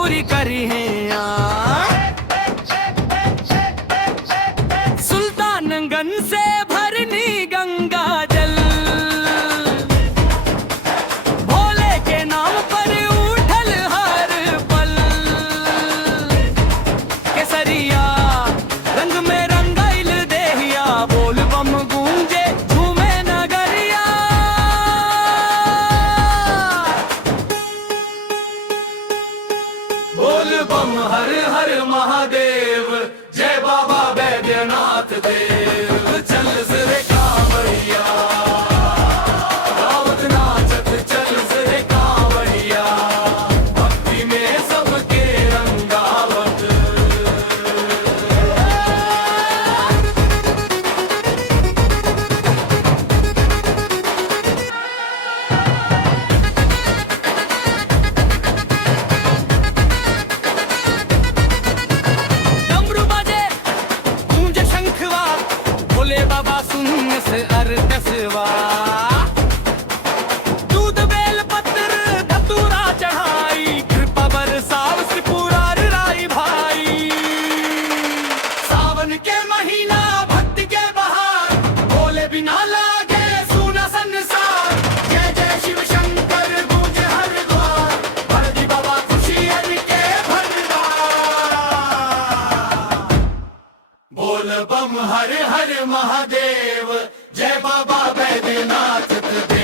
पूरी करी है सुल्तानगंज से भरनी गंगा जल, भोले के नाम पर उठल हर पल, केसरिया रंग में रंगाइल देहिया, बोल बम गूंजे झूमे नगरिया। बोल बम हर हर महादेव, जय बाबा बैद्यनाथ देव। चल सरे कांवरिया गावत नाचत, चल सरे कांवरिया भक्ति में सबके रंगावत। डमरू बाजे गूंजे शंखवा, भोले बाबा सुन से अरदसवा। दूध बेल पत्र धतूरा चढ़ाई, कृपा बरसाव त्रिपुरार राई भाई। सावन के महीना भक्ति के बहार, भोले बिना लागे सुना संसार। जय जय शिव शंकर गूंजे हर द्वार, भर दी बाबा खुशी हर के भंडार। बोल बम हर हर महादेव, जय बाबा बैद्यनाथ देव।